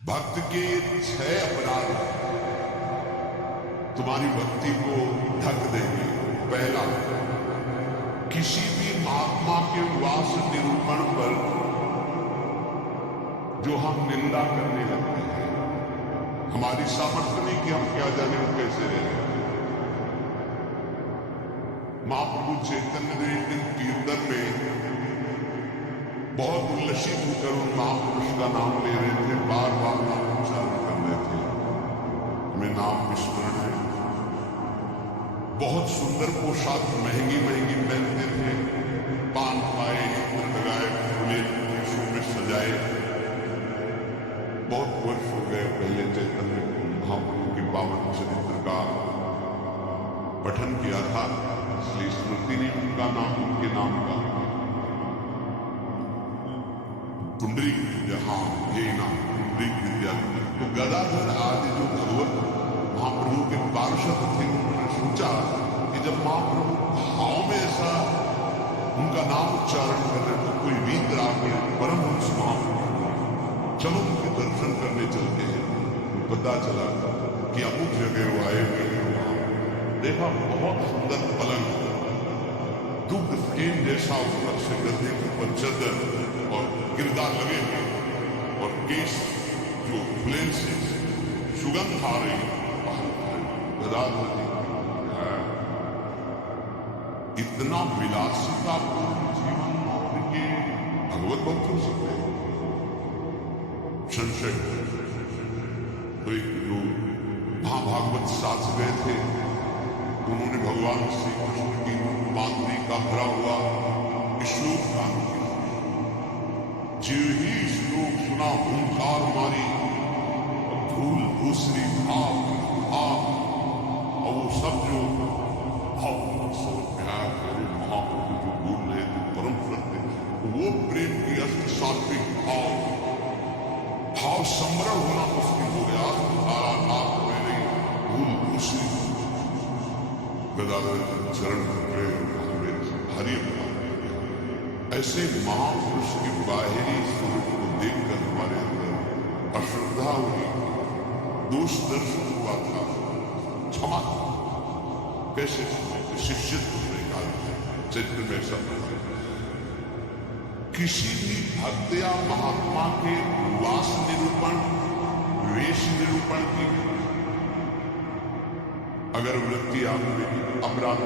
भक्त के 6 अपराध तुम्हारी भक्ति को ढक देंगे। पहला, किसी भी महात्मा के वास निरूपण पर जो हम निंदा करने लगते हैं, हमारी सामर्थ्य नहीं कि हम क्या जाने वो कैसे रहे। महाप्रभु चैतन्य देव एक दिन कीर्तन में बहुत उल्लसित होकर उन महापुरुष का नाम ले रहे थे, बार बार नाम उच्चारण कर रहे थे। हमें नाम विस्मरण है। बहुत सुंदर पोशाक महंगी महंगी पहनते थे, पान पाए, इत्र लगाए, फूले देशों में सजाए। बहुत वर्ष हो गए पहले चैतन्य महाप्रभु की पावन चरित्र का पठन किया था, इसलिए स्मृति ने उनका नाम, उनके नाम का पुंडरीक विद्या, हाँ ये नाम पुंडरीक विद्या। तो गदाधर आदि जो भगवत महाप्रभु के पार्षद थे, उन्होंने सोचा कि जब महाप्रभु भाव में ऐसा उनका नाम उच्चारण कर रहे तो कोई वीर आके परमहंस महाप्रभु, चलो उनके दर्शन करने चलते हैं। तो पता चला कि अमुक जगह वो आए हुए हैं। देखा बहुत सुंदर पलंग, दुग्ध फेन जैसा ऊपर से गद्दे के ऊपर चद्दर और गिरदार लगे हुए और केस जो फुलेन से सुगंध आ रही, गदाधर जी इतना विलासितापूर्ण जीवन उनके भगवत भक्त हो सकते हैं। संशय तो एक जो महाभागवत साथ गए थे, उन्होंने भगवान श्री कृष्ण की माधुरी का भरा हुआ श्लोक गान किया। जो ही श्लोक सुना हुंकार मारी, धूल दूसरी भाव और वो सब जो भाव महाप्रभु जो बोल रहे थे परम सत्य, वो प्रेम की अष्ट सात्विक भाव समरण होना मुश्किल हो गया। सारा रात में नहीं, धूल दूसरी गदाधर चरण पकड़े हरि। ऐसे महापुरुष की बाहरी स्वरूप को देखकर हमारे अंदर अश्रद्धा हुई, दोष दर्शन हुआ था। क्षमा कैसे शिष्यत्व निकाल चरित्र में सब किसी भी भक्त या महात्मा के वास निरूपण, वेश निरूपण की अगर वृत्ति आपने अपराध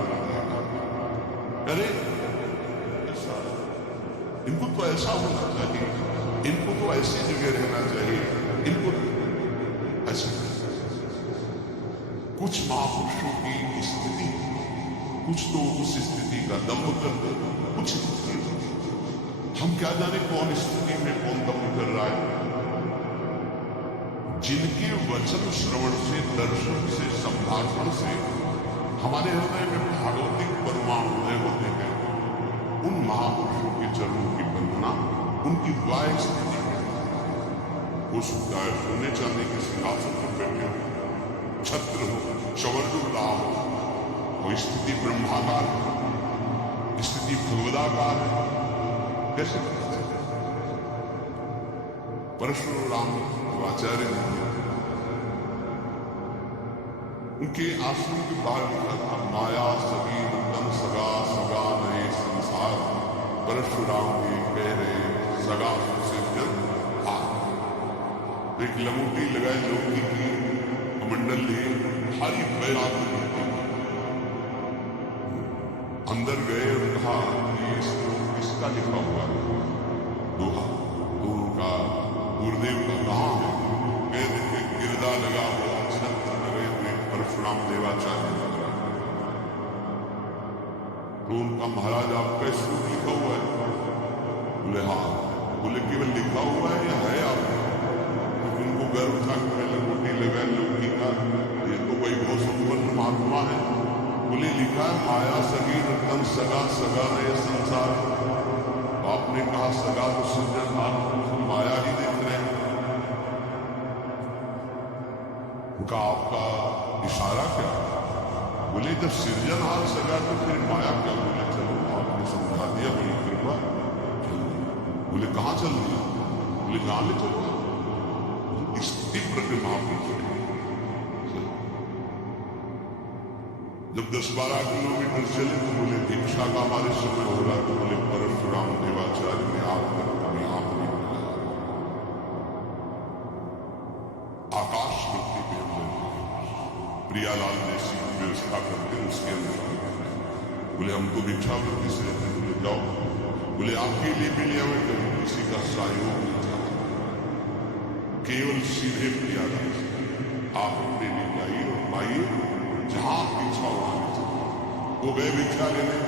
अरे इनको तो ऐसा होना चाहिए, इनको तो ऐसी जगह रहना चाहिए, इनको ऐसा। कुछ महापुरुषों की स्थिति, कुछ तो उस स्थिति का दम्भ करते, कुछ हम क्या जाने कौन स्थिति में कौन दम्भ कर रहा है। जिनके वचन श्रवण से, दर्शन से, संभाषण से हमारे हृदय में भागवतिक परमाणु होते हैं, उन महापुरुषों के चरणों की वंदना, उनकी वाय स्थिति हो सकता है सोने चांदी के सिंहासन पर बैठे हो, छत्र हो, चवर्णुल्लाह हो, वो स्थिति ब्रह्माकार है, स्थिति भगवदाकार है। कैसे परशुराम आचार्य ने उनके आश्रम के बाहर लिखा था, माया सगी तन सगा सगा नए संसार, परशुराम के कह रहे सगा से जन आ। एक लंगोटी लगाए लौकी की कमंडल लिए हरी बैराग अंदर गए और कहा कि इसका लिखा हुआ है दोहा, तो उनका गुरुदेव का कहाँ है? कह देखे गिरदा लगा हुआ, छत्र लगे हुए परशुराम देवाचार्य लग रहा है। तो उनका महाराज आपका श्लोक लिखा हुआ है? बोले हाँ। बोले केवल लिखा हुआ है या है आप? तो उनको गर्व था कि मैं लंगोटी लगा लौकी का, ये तो कोई बहुत संपन्न महात्मा है। बोले लिखा है माया सगी रतन सगा सगा है संसार। आपने कहा सगा तो सृजनहार, माया ही देख रहे हैं। उनका आपका इशारा क्या? बोले जब सृजनहार सगा तो फिर माया क्या? बोले चलो आपने समझा दिया, बड़ी कृपा। बोले कहाँ चल रही? बोले कहाँ ले चलो? स्थिति प्रति महापुरुष है। जब 10-12 किलोमीटर चले तो बोले दीक्षा का हमारे समय होगा, तो बोले परशुराम देवाचार्य ने आकर हमें आप नहीं मिला। आकाश वृत्ति के अंदर प्रियालाल जैसी व्यवस्था करते उसके अंदर बोले हम तो भिक्षा वृत्ति से रहते। बोले जाओ, बोले आपके लिए भी लिया हुए कभी किसी का सहयोग नहीं था, केवल सीधे प्रियालाल आप अपने लिए जाइए और पाइए जहां इच्छा वहां। वो गए भिक्षा लेने,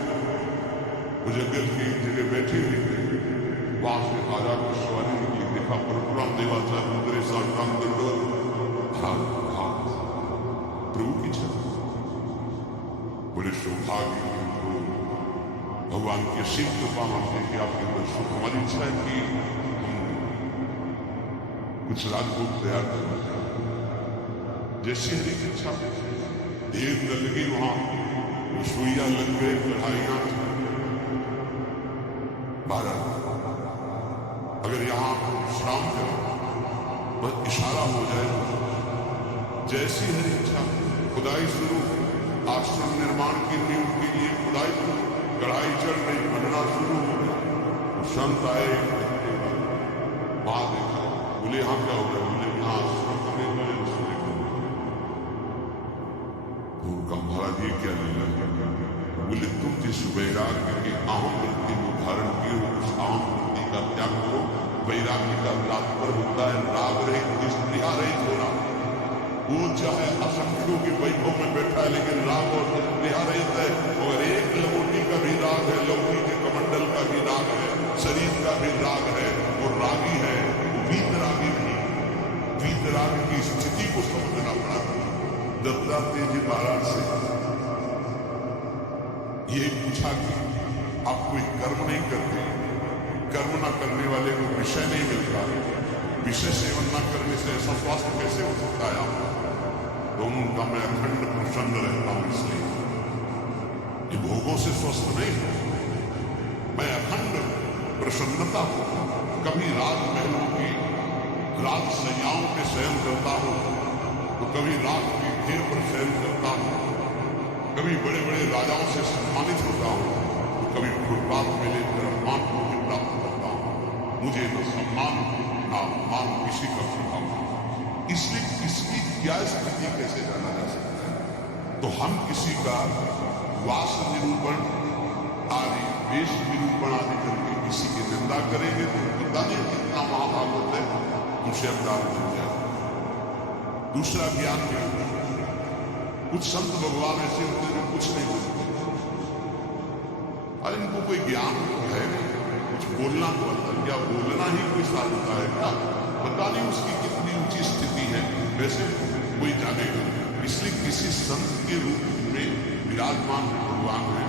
वो जंगल की जगह बैठे हुए थे। वहां से राजा की सवारी निकली, देखा परशुराम देवाचार्य उतरे साष्टांग दंडवत, हाथ प्रभु की इच्छा। बड़े सौभाग्य भगवान की असीम कृपा मानते हैं कि आपके अंदर सुख। हमारी इच्छा है कि कुछ राजभोग तैयार करना, जैसी हरी की इच्छा। देर न लगी, वहां रसोईया लग गए, कढ़ाइयां। भारत अगर यहां विश्राम करें, बस इशारा हो जाए, जैसी हरी इच्छा खुदाई शुरू। आश्रम निर्माण की नींव के लिए खुदाई शुरू, कढ़ाई चढ़ रही, बनना शुरू हो गया। संत आए, वहां देखा, बोले यहां क्या हो गया? बोले यहां आश्रम करने वाले रसोई उनका महाराज ये क्या लीला है? बोले तुम जिस वैराग्य के अहम वृत्ति को धारण किए हो, उस अहम वृत्ति का त्याग करो। वैराग्य का तात्पर्य होता है राग रहित, स्त्रिया रहित होना। वो चाहे असंख्यों के वैभव में बैठा है, लेकिन राग और स्त्रिया रहित है। और एक लंगोटी का भी राग है, लौकी के कमंडल का भी राग है, शरीर का भी राग है। वो रागी है, वीतरागी नहीं। वीतराग की स्थिति को समझना पड़ा। दत्तात्रेय जी महाराज से ये पूछा कि आप कोई कर्म नहीं करते, कर्म न करने वाले को विषय नहीं मिलता, विषय सेवन न करने से ऐसा स्वास्थ्य कैसे हो सकता है? आप तो उनका मैं अखंड प्रसन्न रहता हूं, इसलिए ये भोगों से स्वस्थ नहीं है। मैं अखंड प्रसन्नता हूं। कभी राजमहलों की राजसैयाओं पे शयन करता हूं, तो कभी रात की घेर पर शयन करता हूं, कभी बड़े बड़े राजाओं से सम्मानित होता हूं, तो कभी फुटपाथ में लेकर अपमान को भी प्राप्त करता हूं। मुझे न सम्मान न अपमान किसी का सुभाव। इसलिए किसकी क्या स्थिति कैसे जाना जा सकता है? तो हम किसी का वास निरूपण आदि, वेश निरूपण आदि करके किसी की निंदा करेंगे तो पता नहीं कितना महाभागवत है, उनसे अपराध बन जाए। दूसरा ज्ञान क्या? कुछ संत भगवान ऐसे होते हैं जो कुछ नहीं बोलते, अरे इनको कोई ज्ञान है नहीं, कुछ बोलना तो आता, क्या बोलना ही कोई साधता है क्या? पता नहीं उसकी कितनी ऊंची स्थिति है, वैसे कोई जानेगा। इसलिए किसी संत के रूप में विराजमान भगवान है,